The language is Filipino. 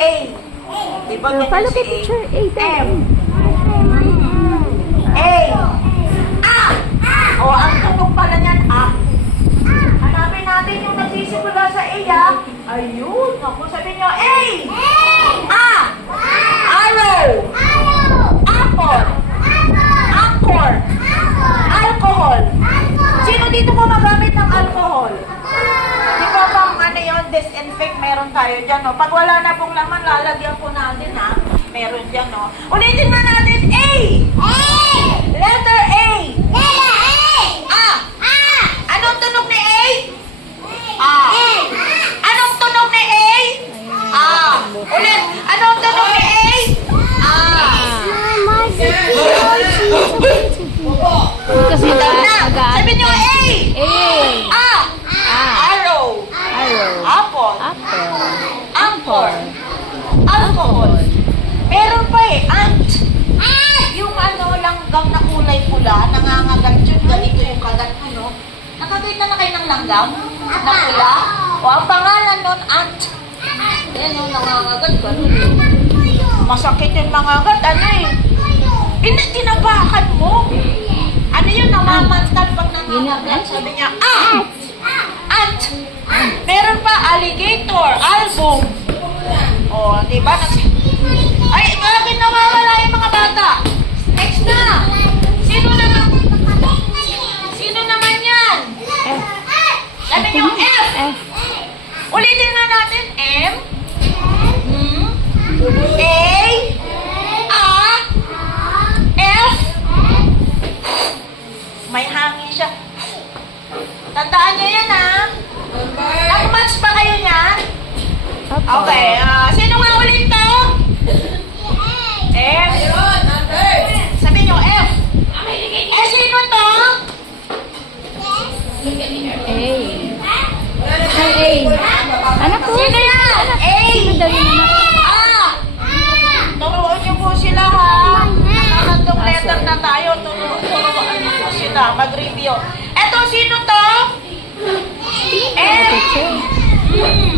A. Diba ganyan Follow si kay A? teacher. A daw. M. A. A. O, ang tunog pala niyan, A. Hanapin natin yung nagsisimula sa A, ha? Ayun. Naku, sabi niyo, A. A. Arrow. Apple. Anchor. Alcohol. Sino dito gumagamit ng alcohol? Di ba pang ano yun, disinfect, meron tayo dyan, no? Pag wala na pong laman, lalagyan po natin, ha? Meron dyan, no? Ulitin na natin, A! Letter A! Anong tunog ni A? Anong tunog ni A? Ulit! Anong tunog ni A? Kasi Sabi niyo A! A. Arrow. Arrow. Apple. Apple. Anchor. Alcohol. Meron pa eh. Ant. Yung ano, langgam na kulay pula, nangangagat yun. Ganito yung kagat mo, no? Nakakita na kayo ng langgam? Na pula? O, ang pangalan nun, ant. Yan yung nangangagat. Ganun. Masakit yung nangangagat. Ano eh? Tinabakan mo. Ano yun? Namamantal pag nangangagat. Sabi niya, ant. Meron pa, alligator, album. O, diba? Ay, bakit nawawala yung mga bata? Next na. Sino naman yan? Sabi niyo, F. Ulitin na natin, M. F. May hangin siya. Tandaan niyo yan, ha? Nag-match pa kayo niyan? Okay, sino nga ulit to? F. Sabi niyo, F. Sino to? Anak ko. Sino yan? A. Turuan niyo po sila, ha? Nakakatong letter na tayo. Turuan niyo po sila. Mag-review. Eto, sino to? F.